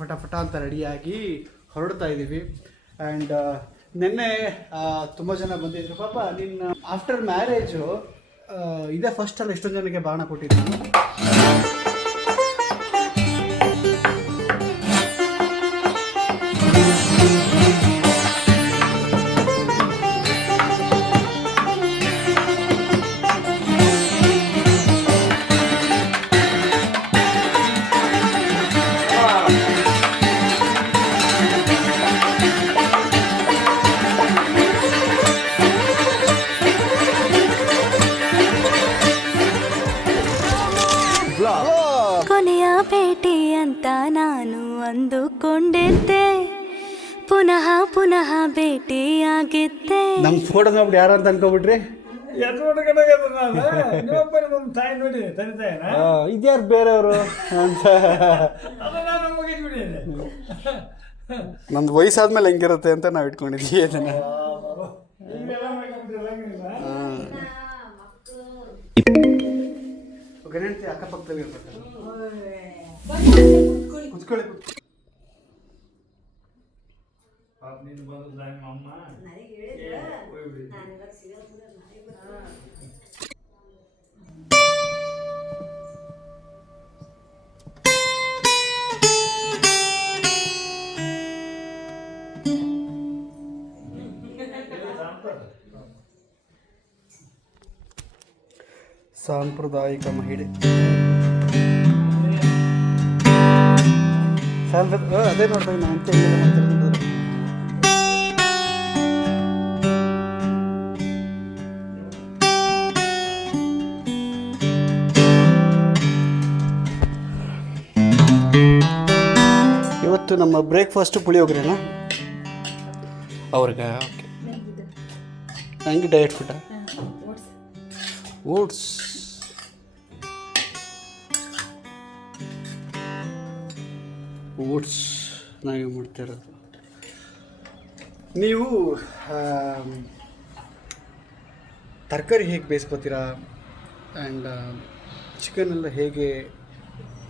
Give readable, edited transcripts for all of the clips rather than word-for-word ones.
ಫಟ ಫಟ ಅಂತ ರೆಡಿಯಾಗಿ ಹೊರಡ್ತಾ ಇದ್ದೀವಿ. ಆ್ಯಂಡ್ ನಿನ್ನೆ ತುಂಬ ಜನ ಬಂದಿದ್ರು. ಪಾಪ ನಿನ್ನ ಆಫ್ಟರ್ ಮ್ಯಾರೇಜು ಇದೇ ಫಸ್ಟ್ ಅಲ್ಲ ಎಷ್ಟೊಂದು ಜನಕ್ಕೆ ಬಾಣ ಕೊಟ್ಟಿದ್ದೀನಿ. ಕೊನೆಯ ಭೇಟಿ ಅಂತ ನಾನು ಅಂದುಕೊಂಡಿದ್ದೆ, ಪುನಃ ಪುನಃ ಭೇಟಿಯಾಗಿದ್ದೆ. ನಮ್ಮ ಫೋಟೋ ನೋಡ್ಬಿಟ್ಟು ಯಾರು ಅಂತ ಅನ್ಕೋಬಿಟ್ರಿ? ಇದ್ಯಾರು ಬೇರೆಯವರು ಅಂತ. ನಮ್ದು ವಯಸ್ಸಾದ್ಮೇಲೆ ಹೆಂಗಿರುತ್ತೆ ಅಂತ ನಾವು ಇಟ್ಕೊಂಡಿದ್ವಿ ಅದನ್ನ. ಗಣೇಶ ಅಕ್ಕಪಕ್ಕದಲ್ಲಿ ಇರ್ಬೇಕು. ಕುತ್ಕೊಳ್ಳಿ. ಸಾಂಪ್ರದಾಯಿಕ ಮಹಿಳೆ ಅದೇ ನೋಡ್ತಾ ನಾನು ಅಂತ ಇವತ್ತು ನಮ್ಮ ಬ್ರೇಕ್ಫಾಸ್ಟು ಪುಳಿಯೋಗರೆನಾ ಅವ್ರಿಗೆ? ಓಕೆ, ನನಗೆ ಡಯಟ್ ಫುಡ್ಡ ಓಟ್ಸ್. ಓಟ್ಸ್ ನಾವೇ ಮಾಡ್ತಾ ಇರೋದು. ನೀವು ತರಕಾರಿ ಹೇಗೆ ಬೇಯಿಸ್ಕೊತೀರಾ ಆ್ಯಂಡ್ ಚಿಕನೆಲ್ಲ ಹೇಗೆ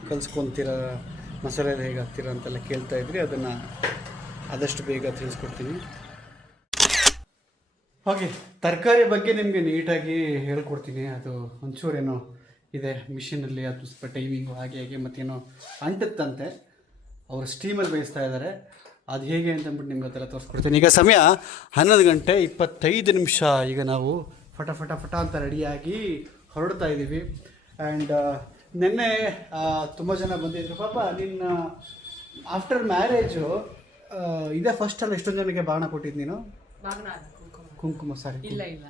ಕಲಿಸ್ಕೊತೀರಾ, ಮಸಾಲೆ ಎಲ್ಲ ಹೇಗೆ ಹಾಕ್ತೀರಾ ಅಂತೆಲ್ಲ ಕೇಳ್ತಾ ಇದ್ರಿ. ಅದನ್ನು ಆದಷ್ಟು ಬೇಗ ತಿಳಿಸ್ಕೊಡ್ತೀನಿ. ಹಾಗೆ ತರಕಾರಿ ಬಗ್ಗೆ ನಿಮಗೆ ನೀಟಾಗಿ ಹೇಳ್ಕೊಡ್ತೀನಿ. ಅದು ಒಂಚೂರೇನೋ ಇದೆ ಮಿಷಿನಲ್ಲಿ, ಅದು ಸ್ವಲ್ಪ ಟೈಮಿಂಗು ಹಾಗೆ ಹಾಗೆ ಮತ್ತೇನೋ ಅಂಟುತ್ತಂತೆ. ಅವರು ಸ್ಟೀಮಲ್ಲಿ ಬೇಯಿಸ್ತಾ ಇದ್ದಾರೆ. ಅದು ಹೇಗೆ ಅಂತಂದ್ಬಿಟ್ಟು ನಿಮ್ಗೆ ಅದೆಲ್ಲ ತೋರಿಸ್ಕೊಡ್ತೀನಿ. ಈಗ ಸಮಯ 11:25. ಈಗ ನಾವು ಫಟ ಫಟ ಫಟ ಅಂತ ರೆಡಿಯಾಗಿ ಹೊರಡ್ತಾ ಇದ್ದೀವಿ. ಆ್ಯಂಡ್ ನಿನ್ನೆ ತುಂಬ ಜನ ಬಂದಿದ್ರು. ಪಾಪ ನಿನ್ನ ಆಫ್ಟರ್ ಮ್ಯಾರೇಜು ಇದೇ ಫಸ್ಟ್ ಅಲ್ಲ ಎಷ್ಟೊಂದು ಜನಕ್ಕೆ ಬಾಣ ಕೊಟ್ಟಿದ್ದು ನೀನು? ಕುಂಕುಮ ಸಾರಿ ಇಲ್ಲ ಇಲ್ಲ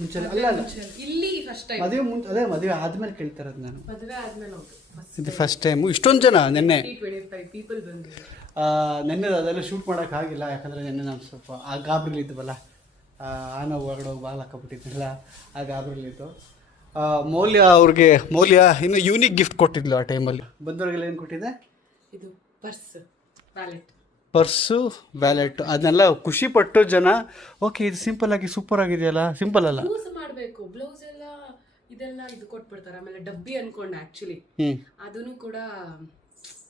ಮುಂಚೆ ಅಲ್ಲ ಇಲ್ಲಿ ಫಸ್ಟ್ ಟೈಮ್. ಮದುವೆ ಮುಂಚೆ, ಅದೇ ಮದುವೆ ಆದ್ಮೇಲೆ ಕೇಳ್ತಾ ಇರೋದು ನಾನು. ಮದುವೆ ಆದ್ಮೇಲೆ ಹೌದು ಇದು ಫಸ್ಟ್ ಟೈಮು. ಇಷ್ಟೊಂದು ಜನ ನಿನ್ನೆ 25 ಪೀಪಲ್ ಬಂದಿದ್ರು. ನೆನ್ನೆ ಅದೆಲ್ಲ ಶೂಟ್ ಮಾಡೋಕ್ಕಾಗಿಲ್ಲ, ಯಾಕಂದರೆ ನೆನ್ನೆ ನಾವು ಸ್ವಲ್ಪ ಆ ಗಾಬರಿಲಿದ್ವಲ್ಲ, ನಾವು ಹೊರಗಡೆ ಹೋಗಿ ಬಾಲ್ ಹಾಕೊಬಿಟ್ಟಿದ್ದಿಲ್ಲ, ಆ ಗಾಬರಿಲಿದ್ದು. ಮೌಲ್ಯ ಇನ್ನು ಯೂನಿಕ್ ಗಿಫ್ಟ್ ಕೊಟ್ಟಿದ್ಲು ಆ ಟೈಮಲ್ಲಿ. ಬಂದವ್ರಿಗೆಲ್ಲ ಏನು ಕೊಟ್ಟಿದ್ದೆ? ಇದು ಪರ್ಸ್, ವ್ಯಾಲೆಟ್. ಪರ್ಸು, ವ್ಯಾಲೆಟ್, ಅದನ್ನೆಲ್ಲ ಖುಷಿಪಟ್ಟು ಜನ. ಓಕೆ, ಇದು ಸಿಂಪಲ್ ಆಗಿ ಸೂಪರ್ ಆಗಿದೆಯಲ್ಲ. ಸಿಂಪಲ್ ಅಲ್ಲ, ಯೂಸ್ ಮಾಡಬೇಕು. ಬ್ಲೌಸ್ ಎಲ್ಲ ಇದೆಲ್ಲ ಇದು ಕೊಟ್ಬಿಡ್ತಾರೆ. ಆಮೇಲೆ ಡಬ್ಬಿ ಅನ್ಕೊಂಡೆ ಆ್ಯಕ್ಚುಲಿ, ಅದನ್ನು ಕೂಡ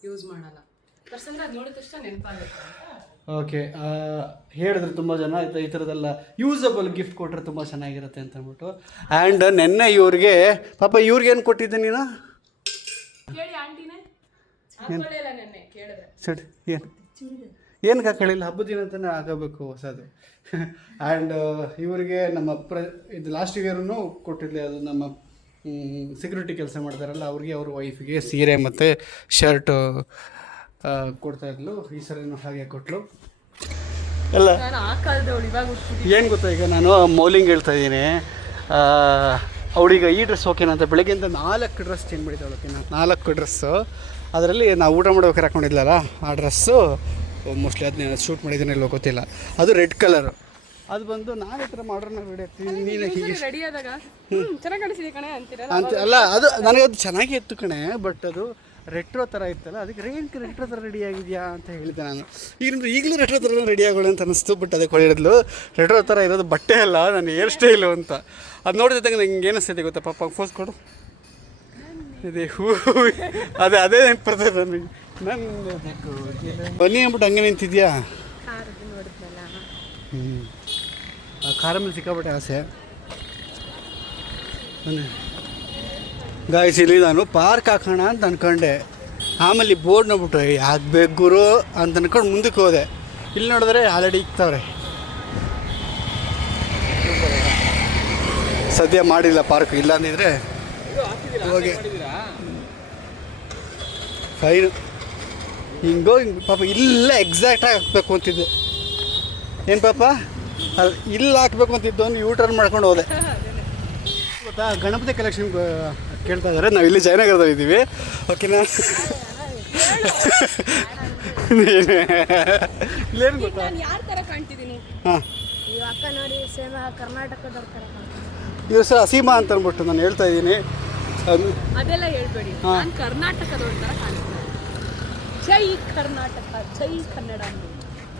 ಯೂಸ್ ಮಾಡಲ್ಲ. ಪರ್ಸ್ ಅಂದ್ರೆ ಅದು ನೋಡಿದ ತಕ್ಷಣ ನೆನಪಾಗುತ್ತೆ. ಓಕೆ, ಹೇಳಿದ್ರು ತುಂಬ ಜನ ಈ ಥರದ್ದೆಲ್ಲ ಯೂಸಬಲ್ ಗಿಫ್ಟ್ ಕೊಟ್ಟರೆ ತುಂಬ ಚೆನ್ನಾಗಿರುತ್ತೆ ಅಂತ ಅಂದ್ಬಿಟ್ಟು. ಆ್ಯಂಡ್ ನೆನ್ನೆ ಇವ್ರಿಗೆ ಪಾಪ ಇವ್ರಿಗೇನು ಕೊಟ್ಟಿದ್ದೆ ನೀನು? ಕೇಳಿ ಆಂಟಿನೇ ಹಾಕೊಳ್ಳಿಲ್ಲ ನೆನ್ನೆ ಕೇಳಿದ್ರೆ. ಸರಿ, ಏನಕ್ಕೆ ಹಾಕೊಳ್ಳಿಲ್ಲ? ಹಬ್ಬದ ದಿನ ಅಂತಲೇ ಹಾಕೋಬೇಕು ಹೊಸದು. ಆ್ಯಂಡ್ ಇವರಿಗೆ ನಮ್ಮ ಇದು ಲಾಸ್ಟ್ ಇಯರ್ನು ಕೊಟ್ಟಿದ್ದೆ. ಅದು ನಮ್ಮ ಸೆಕ್ಯೂರಿಟಿ ಕೆಲಸ ಮಾಡ್ತಾರಲ್ಲ ಅವ್ರಿಗೆ, ಅವ್ರ ವೈಫಿಗೆ ಸೀರೆ ಮತ್ತು ಶರ್ಟು ಕೊಡ್ತಾಯಿದ್ಲು. ಈ ಸರಿನೂ ಹಾಗೆ ಕೊಟ್ಟಳು ಎಲ್ಲ. ಏನು ಗೊತ್ತಾ, ಈಗ ನಾನು ಮೌಲಿಂಗ್ ಹೇಳ್ತಾ ಇದ್ದೀನಿ. ಅವಳಿಗೆ ಈ ಡ್ರೆಸ್ ಓಕೆನಾ ಅಂತ ಬೆಳಗ್ಗೆಯಿಂದ 4 ಡ್ರೆಸ್ ಚೇಂಜ್ ಮಾಡಿದ್ದಾಳೆ. ನಾನು 4 ಡ್ರೆಸ್ಸು. ಅದರಲ್ಲಿ ನಾವು ಊಟ ಮಾಡೋಕೆ ಹಾಕ್ಕೊಂಡಿದ್ಲಲ್ಲ ಆ ಡ್ರೆಸ್ಸು ಮೋಸ್ಟ್ಲಿ ಅದನ್ನ ಶೂಟ್ ಮಾಡಿದ್ದೀನಿ ಇಲ್ಲೋ ಗೊತ್ತಿಲ್ಲ. ಅದು ರೆಡ್ ಕಲರು. ಅದು ಬಂದು ನಾನು ಈ ಥರ ಮಾಡ್ರನ್ನ ರೆಡಿ ಆಗ್ತೀನಿ, ನೀನು ಹೀಗೆ ರೆಡಿ ಆದಾಗ ಚೆನ್ನಾಗಿ ಕಾಣಿಸಿದೆ ಕಣೆ ಅಂತೀರ ಅಂತ ಅಲ್ಲ. ಅದು ನನಗೆ ಅದು ಚೆನ್ನಾಗಿ ಇತ್ತು ಕಣೆ, ಬಟ್ ಅದು ರೆಟ್ರೋ ಥರ ಇತ್ತಲ್ಲ, ಅದಕ್ಕೆ ರೆಟ್ರೋ ಥರ ರೆಡಿ ಆಗಿದೆಯಾ ಅಂತ ಹೇಳಿದೆ ನಾನು. ಈಗಲೂ ರೆಟ್ರೋ ಥರ ರೆಡಿ ಆಗೋಳೆ ಅಂತ ಅನ್ನಿಸ್ತು. ಬಟ್ ಅದಕ್ಕೆ ಹೇಳಿದ್ಲು ರೆಟ್ರೋ ಥರ ಇರೋದು ಬಟ್ಟೆ ಅಲ್ಲ, ನನ್ನ ಹೇರ್ ಸ್ಟೈಲು ಅಂತ. ಅದು ನೋಡಿದಾಗ ನಂಗೆ ಏನಿಸ್ತೈತೆ ಗೊತ್ತಾ, ಪಾಪ ಫೋಸ್ ಕೊಡು ಇದೆ ಹೂ ಅದೇ ನೆನಪು ಬರ್ತದೆ ನನಗೆ. ಬನ್ನಿ ಅಂದ್ಬಿಟ್ಟು ಹಂಗೆ ನಿಂತಿದ್ಯಾ? ಆ ಖಾರ ಮೇಲೆ ಸಿಕ್ಕಾಬಿಟ್ಟೆ ಆಸೆ. ಗಾಯ್ಸ್ ಇಲ್ಲಿ ನಾನು ಪಾರ್ಕ್ ಹಾಕೋಣ ಅಂತ ಅಂದ್ಕೊಂಡೆ, ಆಮೇಲೆ ಈ ಬೋರ್ಡ್ ನೋಡ್ಬಿಟ್ಟು ಯಾಕೆ ಗುರು ಅಂತ ಅಂದ್ಕೊಂಡು ಮುಂದಕ್ಕೆ ಹೋದೆ. ಇಲ್ಲಿ ನೋಡಿದ್ರೆ ಆಲ್ರೆಡಿ ಇಕ್ತವ್ರೆ. ಸದ್ಯ ಮಾಡಿಲ್ಲ ಪಾರ್ಕ್, ಇಲ್ಲ ಅಂದಿದ್ರೆ ಹೋಗಿ ಫೈನು ಹಿಂಗೆ ಪಾಪ ಇಲ್ಲ ಎಕ್ಸಾಕ್ಟಾಗಿ ಹಾಕ್ಬೇಕು ಅಂತಿದ್ದೆ. ಏನು ಪಾಪ ಅಲ್ಲಿ ಇಲ್ಲ ಹಾಕ್ಬೇಕು ಅಂತಿದ್ದು ಒಂದು ಯೂ ಟರ್ನ್ ಮಾಡ್ಕೊಂಡು ಹೋದೆ. ಗೊತ್ತಾ, ಗಣಪತಿ ಕಲೆಕ್ಷನ್ ಕೇಳ್ತಾ ಇದ್ದಾರೆ. ನಾವು ಇಲ್ಲಿ ಜಯನಗರದಲ್ಲಿ ಇದ್ದೀವಿ, ಓಕೆನಾ? ಇಲ್ಲೇನು ಗೊತ್ತಾ, ಹಾಂ ಇವ್ರ ಸರ್ ಅಸೀಮಾ ಅಂತ ಅಂದ್ಬಿಟ್ಟು ನಾನು ಹೇಳ್ತಾ ಇದ್ದೀನಿ. ಅದೆಲ್ಲ ಹೇಳ್ಬೇಡಿ, ನಾನು ಕರ್ನಾಟಕದವ್ರ ಥರ ಕಾಣಿಸ್ತೀನಿ. ಜೈ ಕರ್ನಾಟಕ, ಜೈ ಕನ್ನಡ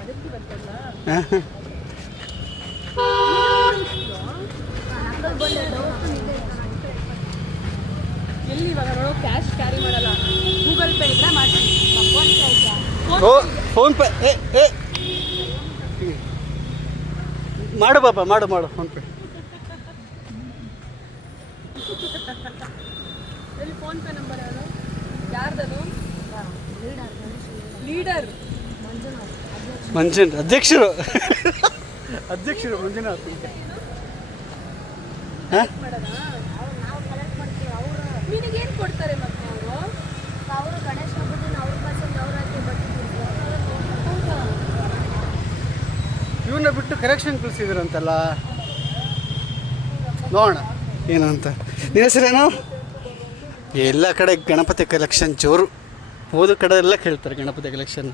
ಅದಕ್ಕೆ ಬರ್ತಲ್ಲ. ಎಲ್ಲಿ ಇವಾಗ ನೋಡೋ ಕ್ಯಾಶ್ ಕ್ಯಾರಿ ಮಾಡಲ್ಲ, ಗೂಗಲ್ ಪೇ ಇದ್ರೆ ಮಾಡ್ತೀನಿ. ಫೋನ್ ಪೇ ಮಾಡು ಪಾಪ, ಮಾಡು ಫೋನ್ ಪೇ. ಎಲ್ಲಿ ಫೋನ್ ಪೇ ನಂಬರ್ ಯಾರು? ಯಾರ್ದದು? ಲೀಡರ್ ಮಂಜುನಾಥ್, ಅಧ್ಯಕ್ಷರು ಮಂಜುನಾಥ್. ನಿನಗೇನು ಕೊಡ್ತಾರೆ ಮತ್ತೆ ಅವರು? ಗಣೇಶ ಇವನ್ನ ಬಿಟ್ಟು ಕರೆಕ್ಷನ್ ಕಳಿಸಿದ್ರಂತಲ್ಲ, ನೋಡೋಣ ಏನು ಅಂತ. ನಿನ್ನ ಹೆಸರೇನು? ಎಲ್ಲ ಕಡೆ ಗಣಪತಿ ಕಲೆಕ್ಷನ್ ಜೋರು, ಹೋದ ಕಡೆ ಎಲ್ಲ ಕೇಳ್ತಾರೆ ಗಣಪತಿ ಕಲೆಕ್ಷನ್.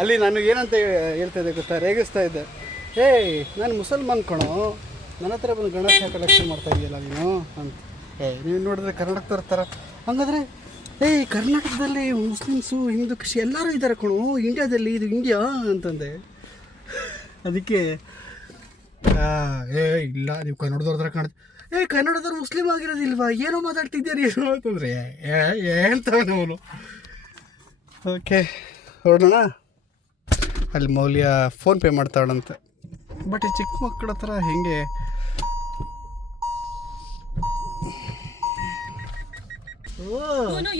ಅಲ್ಲಿ ನಾನು ಏನಂತ ಹೇಳ್ತಾ ಇದ್ದೆ ಗೊತ್ತಾ, ರೇಗಿಸ್ತಾ ಇದ್ದೆ. ಏಯ್ ನಾನು ಮುಸಲ್ಮಾನ್ ಕಣೋ, ನನ್ನ ಹತ್ರ ಬಂದು ಗಣೇಶ ಕಲೆಕ್ಷನ್ ಮಾಡ್ತಾ ಇದೆಯಲ್ಲ ನೀನು ಅಂತ. ನೀವು ನೋಡಿದ್ರೆ ಕರ್ನಾಟಕದವ್ರ ಥರ ಹಂಗಾದ್ರೆ ಕರ್ನಾಟಕದಲ್ಲಿ ಮುಸ್ಲಿಮ್ಸು, ಹಿಂದೂ, ಕ್ರಿಶ್ಚಿ ಎಲ್ಲರೂ ಇದ್ದಾರೆ ಕಣೋ, ಇಂಡಿಯಾದಲ್ಲಿ ಇದು ಇಂಡಿಯಾ ಅಂತಂದೆ. ಅದಕ್ಕೆ ಇಲ್ಲ ನೀವು ಕನ್ನಡದವ್ರ ಥರ ಕಾಣುತ್ತೆ. ಕನ್ನಡದವ್ರು ಮುಸ್ಲಿಮ್ ಆಗಿರೋದಿಲ್ವಾ, ಏನೋ ಮಾತಾಡ್ತಿದ್ದೀರಿ ಏನೋ ಅಂತಂದರೆ ಹೇಳ್ತಾವೆ ಅವನು. ಓಕೆ ಹೊರಡೋಣ. ಅಲ್ಲಿ ಮೌಲ್ಯ ಫೋನ್ಪೇ ಮಾಡ್ತಾವಳಂತೆ. ಬಟ್ ಈ ಚಿಕ್ಕ ಮಕ್ಕಳ ಹತ್ರ ಹೆಂಗೆ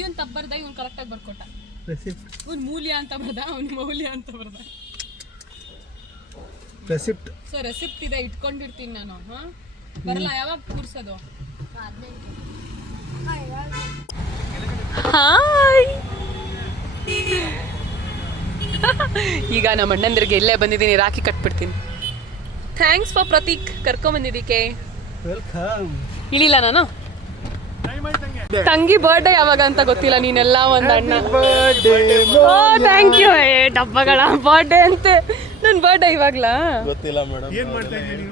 ಇವನು ತಪ್ಪು ಬರ್ದ, ಇವನು ಕರೆಕ್ಟಾಗಿ ಬರ್ಕೊಟ್ಟ. ರೆಸಿಪ್ಟ್, ಇವನು ಮೂಲ್ಯ ಅಂತ ಬರ್ದ, ಅವನು ಮೌಲ್ಯ ಅಂತ ಬರ್ದ. ರೆಸಿಪ್ಟ್. ಸೊ ರೆಸಿಪ್ಟ್ ಇದೆ, ಇಟ್ಕೊಂಡಿರ್ತೀನಿ ನಾನು. ಬರಲ್ಲ, ಯಾವಾಗ ಕೂರ್ಸೋದು? ಹಾಯ್. ಈಗ ನಮ್ಮ ಅಣ್ಣಂದ್ರಿಗೆ ಇಲ್ಲೇ ಬಂದಿದ್ದೀನಿ, ರಾಖಿ ಕಟ್ಬಿಡ್ತೀನಿ. ಥ್ಯಾಂಕ್ಸ್ ಫಾರ್ ಪ್ರತೀಕ್, ಕರ್ಕೊಂಬಂದಿದ್ದಕ್ಕೆ. ವೆಲ್ಕಮ್. ಇಳಿಲ್ಲ ನಾನು. ತಂಗಿ ಬರ್ಡೇ ಯಾವಾಗ ಅಂತ ಗೊತ್ತಿಲ್ಲ, ನೀನೆಲ್ಲ ಒಂದು ಅಣ್ಣ. Thank you. ಡಬ್ಬಗಳ ಬರ್ಡೇ ಅಂತೆ, ನನ್ನ ಬರ್ಡೇ ಇವಾಗ್ಲಾ ಗೊತ್ತಿಲ್ಲ ಮೇಡಮ್. ಏನು ಮಾಡ್ತಾ ಇದ್ದೀನಿ?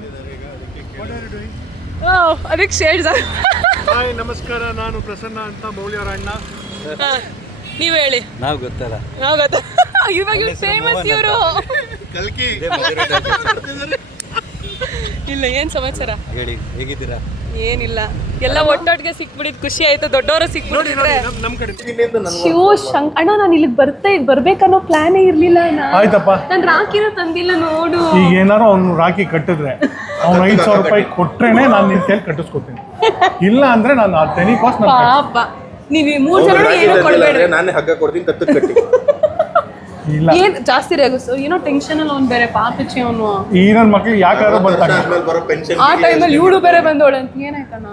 ಅದಕ್ಕೆ ಶೇಡ್ಸ್. ಹಾಯ್ ನಮಸ್ಕಾರ, ನಾನು ಪ್ರಸನ್ನ ಅಂತ, ಮೌಲ್ಯರ ಅಣ್ಣ. ನೀವು ಹೇಳಿ. ನಾವು ಗೊತ್ತಲ್ಲ. ನಾವು ಗೊತ್ತ, ಇವಾಗ ಫೇಮಸ್ ಇವರು. ಇಲ್ಲ, ಏನ್ ಸಮಾಚಾರ ಹೇಳಿ, ಹೇಗಿದ್ದೀರಾ? ಏನಿಲ್ಲ, ಎಲ್ಲ ಒಟ್ಟೊಟ್ಟಿಗೆ ಸಿಕ್ಬಿಡಿದ್ ಖುಷಿ ಆಯ್ತು. ದೊಡ್ಡವರು ಸಿಕ್ಬಿಟ್ಟಿದ್ರೆ ನಮ್ಮ ಕಡೆ ಶಿವ ಅಣ್ಣ, ನಾನು ಇಲ್ಲಿಗೆ ಬರ್ಬೇಕನ್ನೋ ಪ್ಲಾನೇ ಇರ್ಲಿಲ್ಲ. ಆಯ್ತಪ್ಪ, ನಾನು ರಾಕಿನ ತಂದಿಲ್ಲ ನೋಡು. ಈಗ ಏನಾರು ಅವ್ನು ರಾಖಿ ಕಟ್ಟಿದ್ರೆ ಅವ್ನು 5,000 ರೂಪಾಯಿ ಕೊಟ್ರೇನೆ ನಾನು ನಿನ್ ಕೈಲಿ ಕಟ್ಟಿಸ್ಕೊತೀನಿ. ಇಲ್ಲ ಅಂದ್ರೆ ನಾನು ಆ ತೆನಿ ಕಾಸ್ಟ್ ಪಾಪ ನೀವು 3 ಜನ ಏನು ಕೊಡಬೇಡ. ನಾನೇ ಹಗ್ಗ ಕೊಡ್ತೀನಿ, ಕತ್ತು ಕಟ್ಟಿ. ಇಲ್ಲ, ಏನ್ ಜಾಸ್ತಿ ರೇಗಿಸು, ಏನೋ ಟೆನ್ಷನ್ ಅಲ್ಲಿ ಅವ್ನು ಬೇರೆ ಪಾಪಿಚ್ಚಿ ಅವನು. ಈ ನನ್ನ ಮಕ್ಳಿಗೆ ಯಾಕಾದ್ರೂ ಬರ್ತಾನೆ. ಬರೋ ಪೆನ್ಷನ್ ಆ ಟೈಮಲ್ಲಿ ಇವಳು ಬೇರೆ ಬಂದೋಳೆ ಅಂತ. ಏನಾಯ್ತಣ್ಣ?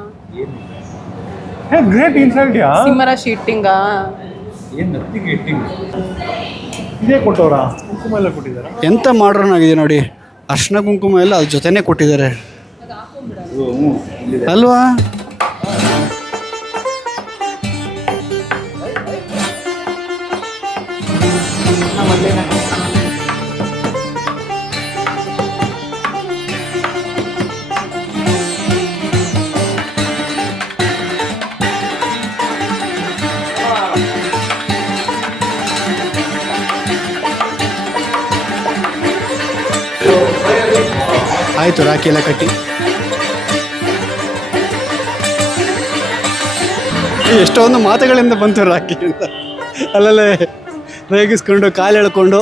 ಗ್ರೇಟ್ ಇನ್ಸಲ್ಟ್ ಯಾ. ಸಿಂಹರಾಶಿ ಇಟ್ಟಿಂಗ ಏನು ನತ್ತಿಗೆ ಇಟ್ಟಿಂಗ್ ಇದೇ ಕೊಟ್ಟವ್ರ? ಕುಂಕುಮ ಎಲ್ಲ ಕೊಟ್ಟಿದ್ದಾರ? ಎಂತ ಮಾಡ್ರನ್ ಆಗಿದೆ ನೋಡಿ, ಅರ್ಶಿನ ಕುಂಕುಮ ಎಲ್ಲ ಅದ್ರ ಜೊತೆನೇ ಕೊಟ್ಟಿದ್ದಾರೆ ಅಲ್ವಾ? ಆಯಿತು, ರಾಖಿ ಎಲ್ಲ ಕಟ್ಟಿ. ಎಷ್ಟೊಂದು ಮಾತುಗಳಿಂದ ಬಂತು ರಾಖಿ ಅಂತ. ಅಲ್ಲಲ್ಲೇ ರೇಗಿಸ್ಕೊಂಡು ಕಾಲು ಎಳ್ಕೊಂಡು.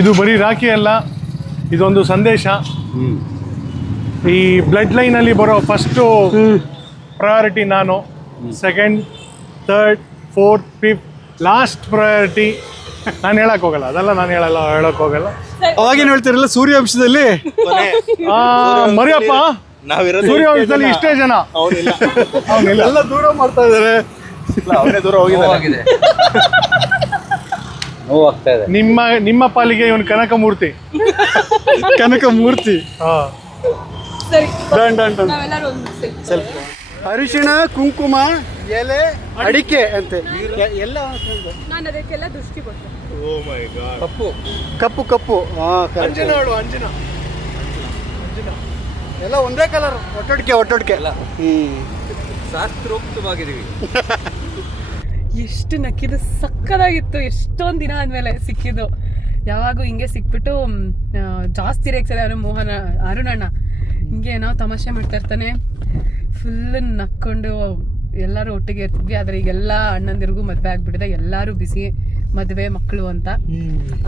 ಇದು ಬರೀ ರಾಖಿ ಅಲ್ಲ, ಇದೊಂದು ಸಂದೇಶ. ಈ ಬ್ಲಡ್ ಲೈನಲ್ಲಿ ಬರೋ ಫಸ್ಟು ಪ್ರಯಾರಿಟಿ ನಾನು, second, third, fourth, fifth, last priority ನಾನು ಹೇಳಕ್ ಹೋಗಲ್ಲ. ಅದೆಲ್ಲ ನಾನು ಹೇಳಕ್ ಹೋಗಲ್ಲ. ಅವಾಗೇನು ಹೇಳ್ತಿರಲ್ಲ ಸೂರ್ಯವಂಶದಲ್ಲಿ ಮರಿಯಪ್ಪ, ಸೂರ್ಯವಂಶದಲ್ಲಿ ಇಷ್ಟೇ ಜನ, ಅವನಿಲ್ಲ, ಎಲ್ಲ ದೂರ ಮಾಡ್ತಾ ಇದ್ದಾರೆ. ಅವನೇ ದೂರ ಹೋಗಿದೆ. ನೋವಾಗ್ತಾ ಇದೆ. ನಿಮ್ಮ ಪಾಲಿಗೆ ಇವನು ಕನಕಮೂರ್ತಿ. ಕನಕಮೂರ್ತಿ. ಸರಿ, ಡನ್ ಡನ್ ಡನ್. ನಾವೆಲ್ಲರೂ ಒಂದು ಸ್ವಲ್ಪ ಅರಿಶಿಣ, ಕುಂಕುಮ, ಎಲೆ, ಅಡಿಕೆ ಅಂತೆ ಎಲ್ಲ. ನಾನು ಅದಕ್ಕೆಲ್ಲ ದೃಷ್ಟಿ ಕೊಟ್ಟೆ. ಕಪ್ಪು ಕಪ್ಪು ಕಪ್ಪು. ಅಂಜನ ಎಲ್ಲ ಒಂದೇ ಕಲರ್, ಒಟ್ಟೊಟ್ಟಿಗೆ ಎಲ್ಲ ಶಾಸ್ತ್ರೋಕ್ತವಾಗಿದ್ದೀವಿ. ಎಷ್ಟು ನಕ್ಕಿದ್ದು ಸಕ್ಕದಾಗಿತ್ತು. ಎಷ್ಟೊಂದು ದಿನ ಆದಮೇಲೆ ಸಿಕ್ಕಿದ್ದು. ಯಾವಾಗೂ ಹಿಂಗೆ ಸಿಕ್ಬಿಟ್ಟು ಜಾಸ್ತಿ ರೇಗ್ಸದೆ ಅವನು ಮೋಹನ ಅರುಣಣ್ಣ. ಹಿಂಗೆ ನಾವು ತಮಾಷೆ ಮಾಡ್ತಾ ಇರ್ತಾನೆ, ಫುಲ್ ನಕ್ಕೊಂಡು ಎಲ್ಲರೂ ಒಟ್ಟಿಗೆ ಇರ್ತಿದ್ವಿ. ಆದರೆ ಈಗೆಲ್ಲ ಅಣ್ಣಂದಿರಿಗೂ ಮದುವೆ ಆಗಿಬಿಟ್ಟಿದೆ, ಎಲ್ಲರೂ ಬಿಸಿ ಮದುವೆ ಮಕ್ಕಳು ಅಂತ.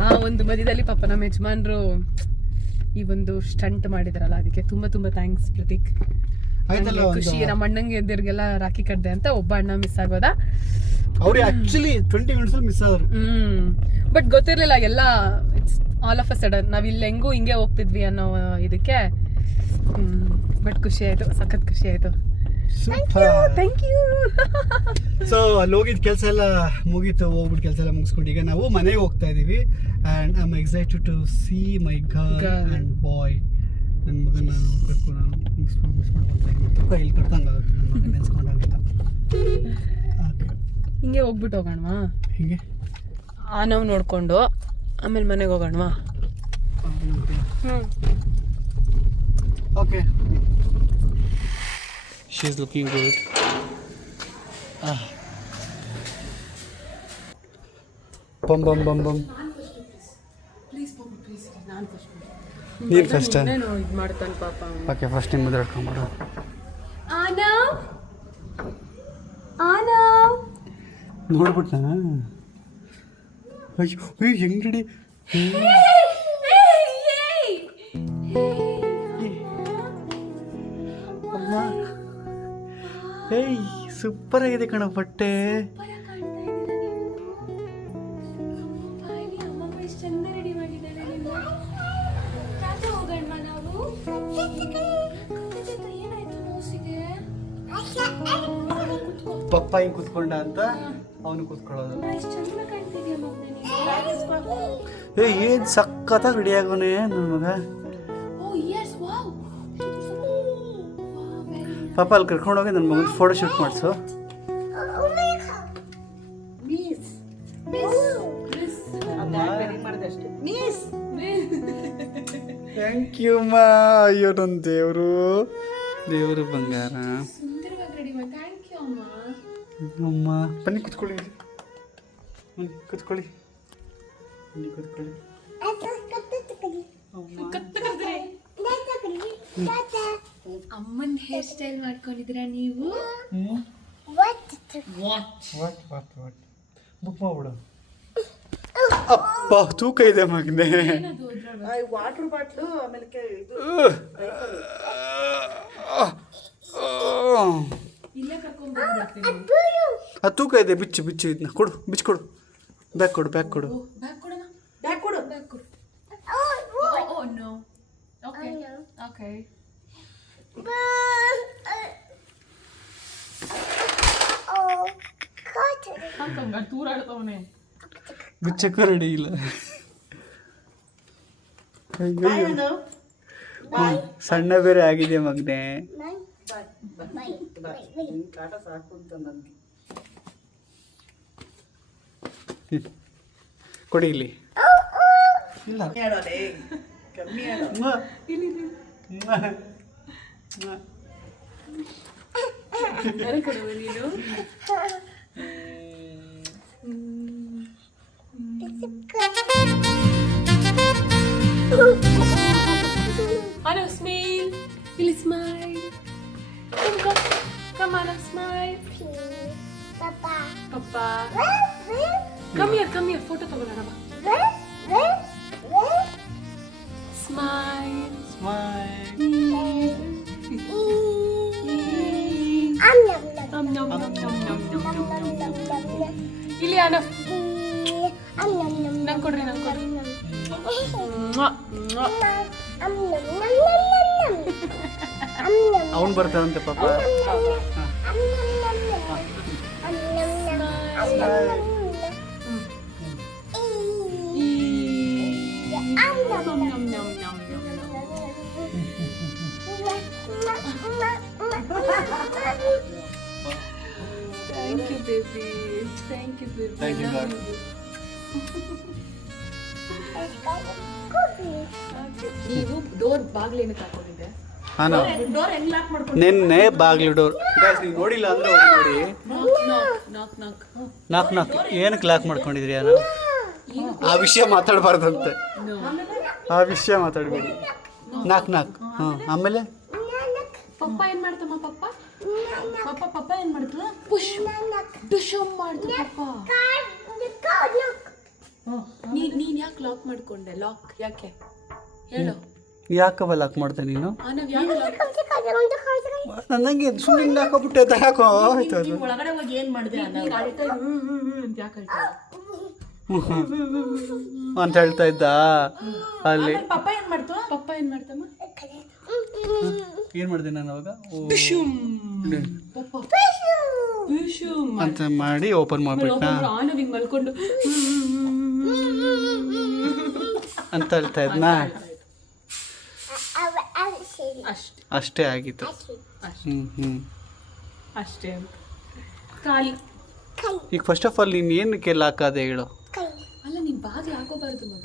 ಆ ಒಂದು ಮಧ್ಯದಲ್ಲಿ ಪಾಪ ನಮ್ಮ ಯಜಮಾನ್ರು ಈ ಒಂದು ಸ್ಟಂಟ್ ಮಾಡಿದಾರಲ್ಲ, ಅದಕ್ಕೆ ತುಂಬ ತುಂಬ ಥ್ಯಾಂಕ್ಸ್ ಪ್ರತೀಕ್. ಖುಷಿ. ನಮ್ಮ ಅಣ್ಣಂಗೆ ಎದ್ದಿರ್ಗೆಲ್ಲ ರಾಖಿ ಕಟ್ದೆ ಅಂತ ಒಬ್ಬ ಅಣ್ಣ ಮಿಸ್ ಆಗೋದ. ಅವ್ರು ಆಕ್ಚುಲಿ 20 ಮಿನಿಟ್ಸ್ ಮಿಸ್ ಆದ್ರು. ಬಟ್ ಗೊತ್ತಿರ್ಲಿಲ್ಲ, ಎಲ್ಲ it's all of a sudden. ನಾವ್ ಇಲ್ಲಿ ಹೆಂಗೂ ಹಿಂಗೆ ಹೋಗ್ತಿದ್ವಿ ಅನ್ನೋ ಇದಕ್ಕೆ. ಬಟ್ ಖುಷಿ ಆಯ್ತು, ಸಖತ್ ಖುಷಿ ಆಯ್ತು. Thank you. ಸೊ ಅಲ್ಲಿ ಹೋಗಿದ್ದ ಕೆಲಸ ಎಲ್ಲ ಮುಗೀತು, ಹೋಗ್ಬಿಟ್ಟು ಕೆಲಸ ಎಲ್ಲ ಮುಗಿಸ್ಕೊಂಡು ಈಗ ನಾವು ಮನೆಗೆ ಹೋಗ್ತಾ ಇದೀವಿ. And I am excited to see my girl and boy. ನನ್ನ ಮಗನ ನೋಡ್ಬೇಕು, ನಾನು ಮಿಸ್ ಮಾಡ್ಕೊಂಡು ಇಲ್ಲಿ ಕಟ್ದಂಗಾಗುತ್ತೆ. ನನ್ನ ಮಗನ ನೆನೆಸ್ಕೊಂಡಾಗಿಲ್ಲ. ಹಿಂಗೆ ಹೋಗ್ಬಿಟ್ಟು ಹೋಗೋಣವಾ? ಹೀಗೆ ನಾವು ನೋಡ್ಕೊಂಡು ಆಮೇಲೆ ಮನೆಗೆ ಹೋಗೋಣವಾ? Okay. She is looking good. ಬಮ್ ಬಮ್ ಬಮ್ ಬಮ್. ನೀನು ಫಸ್ಟ್. ಇದು ಮಾಡ್ತಾನೆ ಪಾಪ. ಓಕೆ, ಫಸ್ಟ್ ನಿಮ್ಮ ಮುದ್ರೆ ಹಿಡ್ಕೊಂಬಿಡು. ನೋಡ್ಬಿಟ್ಟ. ಅಯ್ಯೋ ಹೆಂಗ್ ರೆಡಿ. ಅಮ್ಮ, ಏಯ್ ಸೂಪರ್ ಆಗಿದೆ ಕಣ ಬಟ್ಟೆ. ಪಪ್ಪ ಹಿಂಗೆ ಕೂತ್ಕೊಂಡ ಅಂತ ಅವನು ಕೂತ್ಕೊಳ್ಳೋದು. ಏ ಏನು ಸಖತ್ತಾಗಿ ರೆಡಿ ಆಗೋನೆ ನನ್ನ ಮಗ. ಪಾಪ ಅಲ್ಲಿ ಕರ್ಕೊಂಡೋಗಿ ನನ್ನ ಮಗನ ಫೋಟೋ ಶೂಟ್ ಮಾಡಿಸು. ಥ್ಯಾಂಕ್ ಯು ಮಾ. ಅಯ್ಯೋ ನನ್ನ ದೇವರು ಬಂಗಾರ. ಅಮ್ಮ ಬನ್ನಿ ಕೂತ್ಕೊಳ್ಳಿ, ಕೂತ್ಕೊಳ್ಳಿ. ಅಮ್ಮನ ಹೇರ್ ಸ್ಟೈಲ್ ಮಾಡ್ಕೊಂಡಿದ್ದೀರಾ ನೀವು? ಬುಕ್ ಮಾಡ್ಬಿಡು. ಅಪ್ಪ ತೂಕ ಇದೆ ಮಗನೆ. ವಾಟರ್ ಬಾಟ್ಲು ಆಮೇಲೆ ಅದು ತೂಕ ಇದೆ. ಬಿಚ್ಚು ಇದನ್ನ ಕೊಡು, ಬಿಚ್ಕೊಡು. ಬ್ಯಾಗ್ ಕೊಡು. ಬಿಚ್ಚಕ್ಕೂ ರೆಡಿ ಇಲ್ಲ. ಸಣ್ಣ ಬೇರೆ ಆಗಿದೆ ಮಗನೆ. ಕಾಟ ಸಾಕು ಅಂತ ನನಗೆ. ಕೊಡಿ ಇಲ್ಲಿ. ಇಲ್ಲ ಕಮ್ಮಿ ನೀನು Anna, smile. Will you smile? Come on, smile. Papa. Papa. ಕಮ್ಮಿ ಫೋಟೋ ತಗೊಳ್ಳೋಣ ಬಾ. ಸ್ಮೈಲ್ ಇಲ್ಲಿ ಅಣ್ಣ ನಂಗೆ ಕೊಡ್ರಿ ಅವನು ಬರ್ತಾನಂತೆ ಪಾಪ. Thank you baby, thank you baby. Thank you, God. ನೀವು ಡೋರ್ ಬಾಗ್ಲೇನಕ್ಕೆ ಹಾಕೊಂಡಿದ್ದೆ? ಹಾಂ, ಡೋರ್ ಹೆಂಗ್ ಲಾಕ್ ಮಾಡ್ಕೊಂಡು ನಿನ್ನೆ ಬಾಗಿಲು ಡೋರ್ ನೀವು ನೋಡಿಲ್ಲ ಅಂದ್ರೆ ಹೋಗಿ ನೋಡಿ. ನಾಕ್ ನಾಕ್ ನಾಲ್ಕು ನಾಲ್ಕು ಏನಕ್ಕೆ ಲಾಕ್ ಮಾಡ್ಕೊಂಡಿದ್ರಿ ಯಾರು? ಆ ವಿಷಯ ಮಾತಾಡಬಾರ್ದಂತೆ, ಆ ವಿಷಯ ಮಾತಾಡಬೇಡಿ. ನಾಲ್ಕು ನಾಲ್ಕು ಹಾಂ. ಆಮೇಲೆ ಪಪ್ಪ ಏನ್ ಮಾಡ್ತಮ್ಮ? ಪಪ್ಪ ಪಪ್ಪ ಏನ್ ಮಾಡ್ತು? ಪುಷ್ ಡುಶ್ ಮಾಡ್ತು ಪಪ್ಪ. ನೀನ್ ಯಾಕೆ ಲಾಕ್ ಮಾಡ್ಕೊಂಡೆ? ಲಾಕ್ ಯಾಕೆ ಹೇಳು. ಯಾಕವ ಲಾಕ್ ಮಾಡ್ದೆ ನೀನು? ನಾವ್ ಯಾಕೆ ನನಗೆ ಸುಮ್ಮನೆ ಹಾಕೋಬಿಟ್ಟೆ ತಗಾಕೋ ಆಯ್ತು ಅದು. ಒಳಗಡೆ ಹೋಗಿ ಏನ್ ಮಾಡಿದೆ ಅಂತ ಯಾಕೆ ಹೇಳ್ತಾ ಅಂತ ಹೇಳ್ತಾ ಇದ್ದ ಅಲ್ಲಿ. ಪಪ್ಪ ಏನ್ ಮಾಡ್ತು? ಪಪ್ಪ ಏನ್ ಮಾಡ್ತಮ್ಮ? ಏನು ಮಾಡಿದೆ ನಾನು ಅವಾಗ? ಪಪ್ಪ ಡುಶುಮ್ ಅಂತ ಮಾಡಿ ಓಪನ್ ಮಾಡಿಬಿಟ್ನಾ ಆನು ಹಿಂಗ್ ಮಲ್ಕೊಂಡು ಅಂತ ಹೇಳ್ತಾ ಇದ್ನಾ? ಅಷ್ಟೇ ಅಷ್ಟೇ ಆಗಿತ್ತು. ಹ್ಞೂ ಅಷ್ಟೇ ಅಂತ ಖಾಲಿ. ಈಗ ಫಸ್ಟ್ ಆಫ್ ಆಲ್ ನೀನು ಏನಕ್ಕೆ ಲಾಕ್ ಆದೆ ಹೇಳು? ಅಲ್ಲ ನೀನ್ ಬಾಗಿಲು ಹಾಕೋಬಾರ್ದು ಮಗ.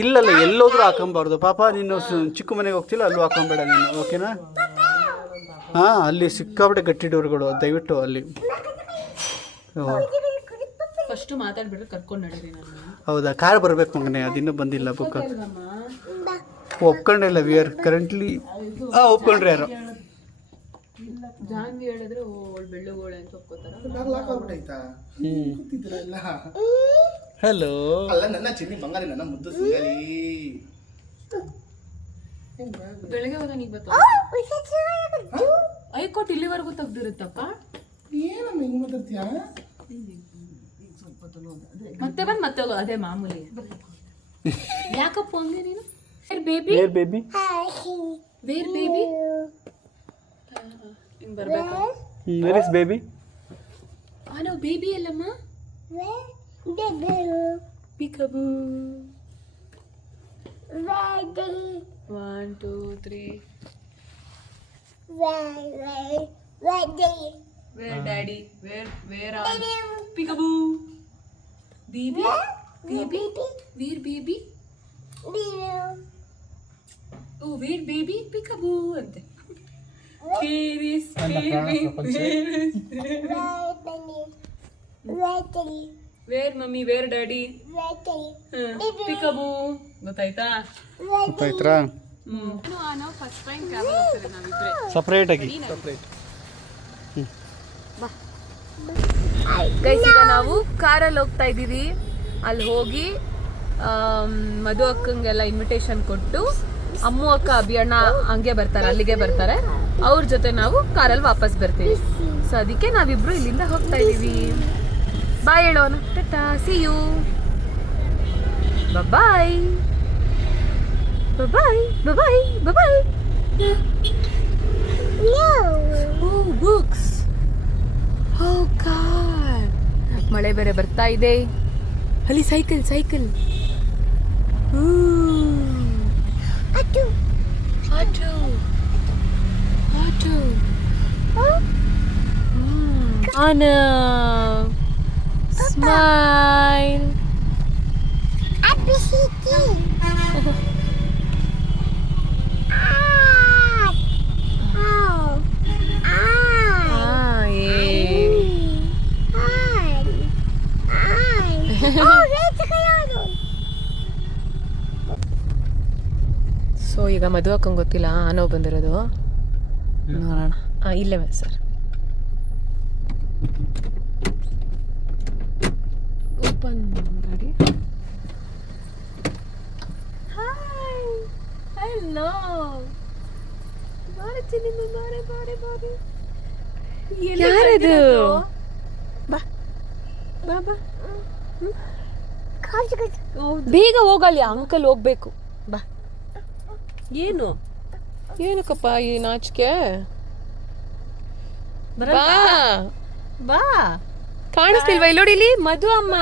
ಇಲ್ಲಲ್ಲ, ಎಲ್ಲೋದ್ರೂ ಹಾಕೊಂಬಾರ್ದು ಪಾಪ. ನೀನು ಚಿಕ್ಕ ಮನೆಗೆ ಹೋಗ್ತಿಲ್ಲ, ಅಲ್ಲೂ ಹಾಕೊಂಬೇಡ ನೀನು, ಓಕೆನಾ? ಹಾಂ, ಅಲ್ಲಿ ಸಿಕ್ಕಾಬಿಟ್ಟೆ ಗಟ್ಟಿ ಡೋರ್ಗಳು, ದಯವಿಟ್ಟು ಅಲ್ಲಿ. ಫಸ್ಟ್ ಮಾತಾಡ್ಬಿಟ್ರೆ ಕರ್ಕೊಂಡು ನಡೀರಿ ನಾನು. ಹೌದಾ? ಕಾರ್ ಬರಬೇಕು ಮಗನೇ, ಅದಿನ್ನೂ ಬಂದಿಲ್ಲ ಬುಕ್. ಒಪ್ಕೊಂಡಿಲ್ಲ. ವಿ ಆರ್ ಕರೆಂಟ್ಲಿ ಒಪ್ಕೊಂಡ್ರಿ ಯಾರು? ಜಾನ್ವಿ ಹೇಳಿದ್ರೆ ಬೆಳ್ಳುಗೋಳೆ ಅಂತ ಒಪ್ಕೋತಾರ. ಹಲೋ. ಅಲ್ಲ ನನ್ನ ಚಿನ್ನಿ ಬಂಗಾರಿ, ನನ್ನ ಮುದ್ದು ಸಿಂಗಾರಿ. ಬೆಳಗ್ಗೆ ಹೋದ ನೀಗ್ ಬತ್ತ ಐಕೋಟ್ ಇಲ್ಲಿವರೆಗೂ ತೆಗ್ದಿರುತ್ತಪ್ಪ. ಏನಮ್ಮ ಹಿಂಗ್ ಮಾತಾಡ್ತೀಯಾ? ಮತ್ತೆ ಬಂದ್ ಮತ್ತೆ ಹೋಗು, ಅದೇ ಮಾಮೂಲಿ. ಯಾಕಪ್ಪ ಹಂಗೆ ನೀನು? Where baby, where baby, where baby ಹಿಂಗ್ ಬರ್ಬೇಕು. Where is baby? ನಾವು ಬೇಬಿ ಅಲ್ಲಮ್ಮ. Peekaboo 1 2 3. Where daddy? Where are Peekaboo? Baby? Baby? Where baby? Oh, where baby? Peekaboo ante. Where is baby? Where mommy? Where daddy? Peekaboo. ಗೊತ್ತಾಯ್ತಾ? ಗೊತ್ತಾಯ್ತಾ? ನಾವು first time travel ಹೋಗ್ತೀವಿ ನಾವಿಬ್ರೆ ಸಪ್ರೇಟಾಗಿ. Separate. Guys, ಈಗ ನಾವು ಕಾರಲ್ಲಿ ಹೋಗ್ತಾ ಇದ್ದೀವಿ. ಅಲ್ಲಿ ಹೋಗಿ ಮಧು ಅಕ್ಕಂಗೆಲ್ಲ ಇನ್ವಿಟೇಷನ್ ಕೊಟ್ಟು, ಅಮ್ಮು ಅಕ್ಕ ಅಭಿಯಣ್ಣ ಹಂಗೆ ಬರ್ತಾರೆ, ಅಲ್ಲಿಗೆ ಬರ್ತಾರೆ. ಅವ್ರ ಜೊತೆ ನಾವು ಕಾರಲ್ಲಿ ವಾಪಸ್ ಬರ್ತೀವಿ. ಸೊ ಅದಕ್ಕೆ ನಾವಿಬ್ರು ಇಲ್ಲಿಂದ ಹೋಗ್ತಾ ಇದ್ದೀವಿ. ಬಾಯ್ ಹೇಳೋಣ. Tata, see you, bye bye bye bye. Books. Oh God. ಮಳೆ ಬೇರೆ ಬರ್ತಾ ಇದೆ. ಅಲ್ಲಿ cycle auto Anna, smile. So ಈಗ ಮದುವೆ ಅಕ್ಕಂಗೆ ಗೊತ್ತಿಲ್ಲ ಆನೋ ಬಂದಿರೋದು. ನೋಡೋಣ. ಇಲ್ಲೇ ಸರ್. ಓಪನ್ ಗಾಡಿ. ಹಾಯ್, ಹಲೋ, ಯಾರದು? ಬೇಗ ಹೋಗಲ್ಲಿ, ಅಂಕಲ್ ಹೋಗ್ಬೇಕು. ಬಾ. ಏನು ಏನಕ್ಕಪ್ಪ ಈ ನಾಚಿಕೆ? ಬಾ ಬಾ. ಕಾಣಿಸ್ತಿಲ್ವಾ ಇಲ್ಲಿ? ನೋಡಿ ಇಲ್ಲಿ ಮಧು ಅಮ್ಮ.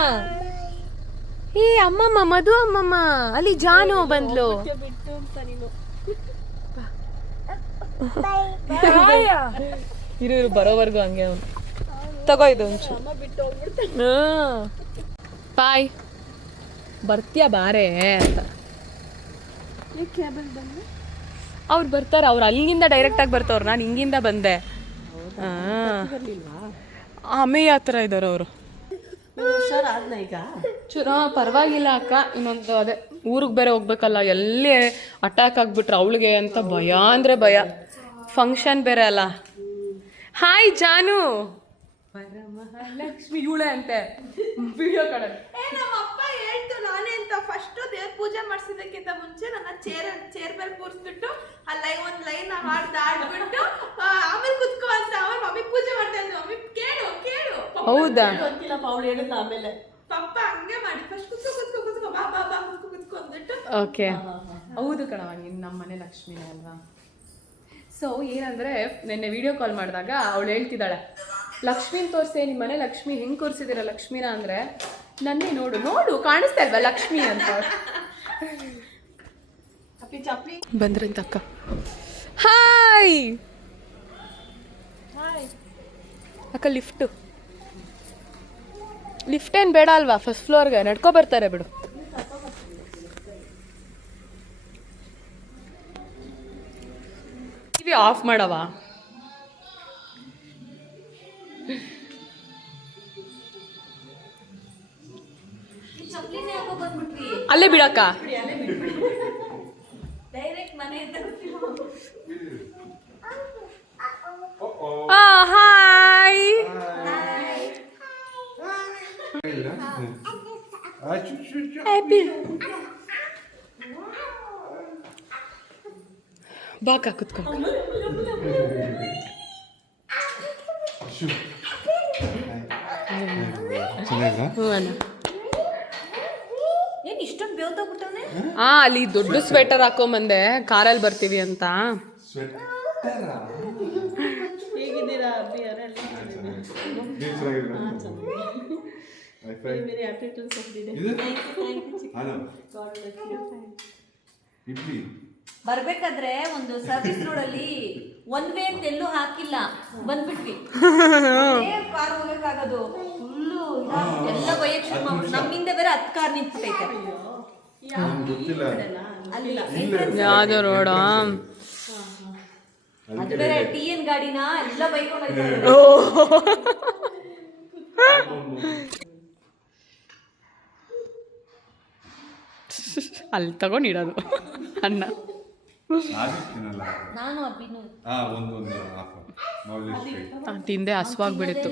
ಏ ಅಮ್ಮಮ್ಮ, ಮಧು ಅಮ್ಮಮ್ಮ. ಅಲ್ಲಿ ಜಾನು ಬಂದ್ಲು. ಇರು ಬರೋವರೆಗೂ ಹಂಗೆ ಅವನು. ತಗೋ ಇದು ಒಂಚೂರು. ಬಾಯ್. ಬರ್ತೀಯಾ ಬಾರೇ ಅಂತ. ಅವ್ರು ಬರ್ತಾರೆ, ಅವ್ರು ಅಲ್ಲಿಂದ ಡೈರೆಕ್ಟಾಗಿ ಬರ್ತವ್ರು, ನಾನು ಹಿಂಗಿಂದ ಬಂದೆ. ಆಮೇಲೆ ಆ ಥರ ಇದ್ದಾರೆ ಅವರು. ಪರವಾಗಿಲ್ಲ ಅಕ್ಕ, ಇನ್ನೊಂದು ಅದೇ ಊರಿಗೆ ಬೇರೆ ಹೋಗ್ಬೇಕಲ್ಲ, ಎಲ್ಲಿ ಅಟ್ಯಾಕ್ ಆಗಿಬಿಟ್ರೆ ಅವಳಿಗೆ ಅಂತ ಭಯ ಅಂದರೆ ಭಯ. ಫಂಕ್ಷನ್ ಬೇರೆ ಅಲ್ಲ. ಹಾಯ್ ಜಾನು. ಲಕ್ಷ್ಮಿ ಇವಳೆ ಅಂತೆ ವಿಡಿಯೋ ಕಡೆ. ನಮ್ಮಪ್ಪ ಹೇಳ್ತು ನಾನೇ ಅಂತ. ಫಸ್ಟ್ ದೇವ್ರ ಪೂಜೆ ಮಾಡಿಸಿದಕ್ಕಿಂತ ಮುಂಚೆ ನನ್ನ ಚೇರ್ ಮೇಲೆ ಕೂರಿಸ್ಬಿಟ್ಟು ಒಂದು ಲೈನ್ ಆಡ್ಬಿಟ್ಟು ಆಮೇಲೆ ಕುತ್ಕೋ ಅಂತ ಅವ್ರ ಮಮ್ಮಿ ಪೂಜೆ ಮಾಡ್ತಾ ಇದ್ರು. ಮಮ್ಮಿ ಕೇಳು ಕೇಳು. ಹೌದಾ? ಅವಳು ಹೇಳಿದ ಆಮೇಲೆ ಪಪ್ಪ ಹಂಗೆ ಮಾಡಿ ಫಸ್ಟ್ ಕುತ್ಕೋ ಬಾ ಬಾ ಬಾ ಕುತ್ಕೋ ಅಂದ್ಬಿಟ್ಟು. ಓಕೆ, ಹೌದು ಕಣವ, ನೀನು ನಮ್ಮ ಮನೆ ಲಕ್ಷ್ಮಿನೇ ಅಲ್ವಾ? ಸೊ ಏನಂದರೆ ನಿನ್ನೆ ವಿಡಿಯೋ ಕಾಲ್ ಮಾಡಿದಾಗ ಅವಳು ಹೇಳ್ತಿದ್ದಾಳೆ, ಲಕ್ಷ್ಮಿನ ತೋರಿಸಿ, ನಿಮ್ಮ ಮನೆ ಲಕ್ಷ್ಮಿ ಹೆಂಗೆ ತೋರಿಸಿದ್ದೀರ ಲಕ್ಷ್ಮಿನ ಅಂದರೆ, ನನ್ನೇ ನೋಡು ನೋಡು ಕಾಣಿಸ್ತಾ ಇಲ್ವಾ ಲಕ್ಷ್ಮಿ ಅಂತ. ಬಂದ್ರಂತ ಅಕ್ಕ. ಹಾಯ್ ಅಕ್ಕ. ಲಿಫ್ಟ್ ಏನು ಬೇಡ ಅಲ್ವಾ? ಫಸ್ಟ್ ಫ್ಲೋರ್ಗೆ ನಡ್ಕೊ ಬರ್ತಾರೆ ಬಿಡು. ಟಿವಿ ಆಫ್ ಮಾಡವ. ಅಲ್ಲೇ ಬಿಡಕ್ಕ. ಹಾಯ್. ಬಾಕ ಕುತ್ಕೋ. ಏನ್ ಇಷ್ಟೊಂದು ಬೇವ್ತೋಗ್ಬಿಟ್ಟವನೆ? ಅಲ್ಲಿ ದೊಡ್ಡ ಸ್ವೆಟರ್ ಹಾಕೊಂಬಂದೆ, ಕಾರಲ್ಲಿ ಬರ್ತೀವಿ ಅಂತ. ಹೇಗಿದ್ದೀರಾ? ಬರ್ಬೇಕಾದ್ರೆ ಒಂದು ಸರ್ವಿಸ್ ರೋಡಲ್ಲಿ ಒಂದ್ ವೇ ಅಂತ ಎಲ್ಲೂ ಹಾಕಿಲ್ಲ, ಬಂದ್ಬಿಟ್ವಿ. ಕಾರ್ ಹೋಗಕ್ಕಾಗೋದು ಫುಲ್ಲು ಎಲ್ಲ ಬೈಯಕ್ ಶುರು ಮಾಡ್ಬಿಟ್ಟು, ನಮ್ಮಿಂದ ಬೇರೆ 10 ಕಾರ್ ನಿಂತ್ಬಿಟ್ಟೈತೆ ಅಲ್ಲಿ. ಯಾವ್ದೋ ರೋಡ ಅದು ಬೇರೆ TN ಗಾಡಿನ ಎಲ್ಲ ಬೈಕೊಂಡು ಅಲ್ಲಿ ತಗೊಂಡಿಡೋದು ಅನ್ನ. ನಾನು ಅಭಿನು ತಿಂದೆ, ಹಸುವಾಗ್ಬಿಡಿತ್ತು.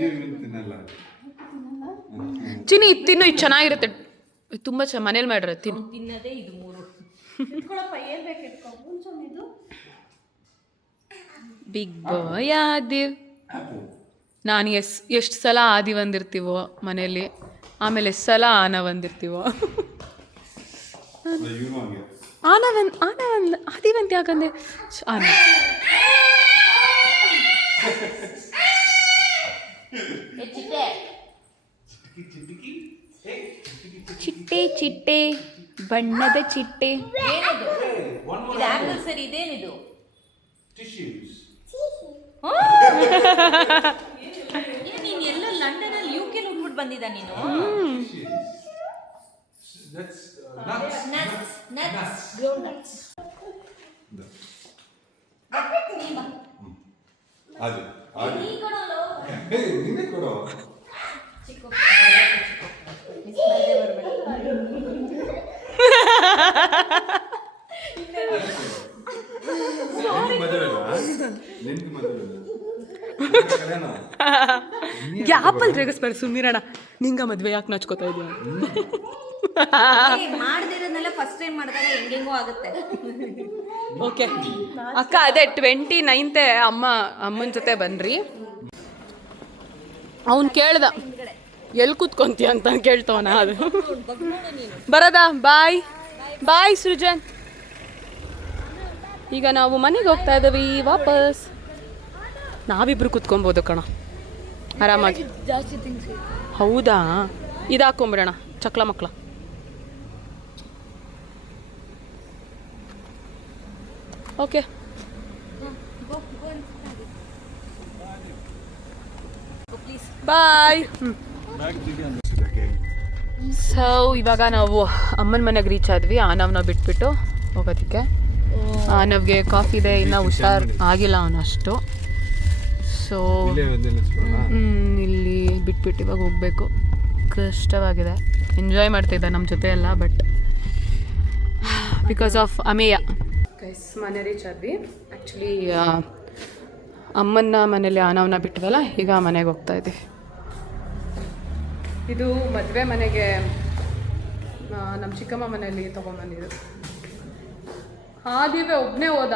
ಚಿನ್ನಿ ಇದು ತಿನ್ನು, ಇದು ಚೆನ್ನಾಗಿರುತ್ತೆ, ತುಂಬ ಮನೇಲಿ ಮಾಡಿರೋ ತಿನ್ನು. ತಿನ್ನದೇ ಇದು 3 ಬಿಗ್ ಬಾಯ್ ಆದಿವ್. ನಾನು ಎಷ್ಟು ಸಲ ಆದಿ ಬಂದಿರ್ತೀವೋ ಮನೇಲಿ, ಆಮೇಲೆ ಎಷ್ಟು ಸಲ ಆನ ಬಂದಿರ್ತೀವೋ. ಆದಿವಂತ ಯಾಕಂದೆ ಆನ. ಚಿಟ್ಟೆ ಚಿಟ್ಟೆ ಬಣ್ಣದ ಚಿಟ್ಟೆ. ಏನಿದು? ಇದು ಆಂಗಲ್ ಸರಿ, ಇದೇನಿದು? ನೀನು ಎಲ್ಲ ಲಂಡನ್ ಅಲ್ಲಿ UK ಹೋಗ್ಬಿಟ್ಟು ಬಂದಿದ್ದ ನೀನು? ಗ್ಯಾಪಲ್ಲಿ ರೇಗಿಸ್ಬೇಡ, ಸುಮ್ಮನಿರೋಣ. ನಿಂಗ ಮದುವೆ ಯಾಕೆ ನಾಚ್ಕೋತಾ ಇದೆಯಾ? ಮಾಡ್ದಿರೋದ್ನೆಲ್ಲ ಫಸ್ಟ್ ಟೈಮ್ ಮಾಡಿದಾಗ ಹೆಂಗೆಂಗೋ ಆಗುತ್ತೆ. ಓಕೆ ಅಕ್ಕ, ಅದೇ 29th ಅಮ್ಮನ ಜೊತೆ ಬನ್ರಿ. ಅವ್ನು ಕೇಳ್ದ ಎಲ್ಲಿ ಕೂತ್ಕೊಂತೀಯ ಅಂತ ಕೇಳ್ತವನ. ಅದು ಬರೋದಾ? ಬಾಯ್ ಬಾಯ್ ಸೃಜನ್. ಈಗ ನಾವು ಮನೆಗೆ ಹೋಗ್ತಾ ಇದ್ದೀವಿ ವಾಪಸ್. ನಾವಿಬ್ರು ಕೂತ್ಕೊಬೋದು ಕಣ ಆರಾಮಾಗಿ. ಜಾಸ್ತಿ ಥಿಂಗ್ಸ್. ಹೌದಾ? ಇದು ಹಾಕೊಂಬಿಡೋಣ ಚಕ್ಲ ಮಕ್ಳ. Okay bye. ಸೊ ಇವಾಗ ನಾವು ಅಮ್ಮನ ಮನೆಗೆ ರೀಚ್ ಆದ್ವಿ. ಆನವ್ನ ಬಿಟ್ಬಿಟ್ಟು ಹೋಗೋದಕ್ಕೆ. ಆನವ್ಗೆ ಕಾಫಿ ಇದೆ, ಇನ್ನೂ ಹುಷಾರ್ ಆಗಿಲ್ಲ ಅವನಷ್ಟು. ಸೊ ಇಲ್ಲಿ ಬಿಟ್ಬಿಟ್ಟು ಇವಾಗ ಹೋಗಬೇಕು. ಕಷ್ಟವಾಗಿದೆ. ಎಂಜಾಯ್ ಮಾಡ್ತಿದ್ದ ನಮ್ಮ ಜೊತೆ ಎಲ್ಲ, but because of Ameya. Guys ಮನೆ ರೀಚ್ ಆದ್ವಿ. ಆ್ಯಕ್ಚುಲಿ ಅಮ್ಮನ ಮನೇಲಿ ಆನವ್ನ ಬಿಟ್ವಲ್ಲ, ಈಗ ಮನೆಗೆ ಹೋಗ್ತಾ ಇದ್ದೀವಿ. ಇದು ಮದುವೆ ಮನೆಗೆ ನಮ್ಮ ಚಿಕ್ಕಮ್ಮ ಮನೆಯಲ್ಲಿ ತೊಗೊಂಬಂದಿದ್ದು. ಆದಿವೆ ಒಬ್ಬನೇ ಹೋದ.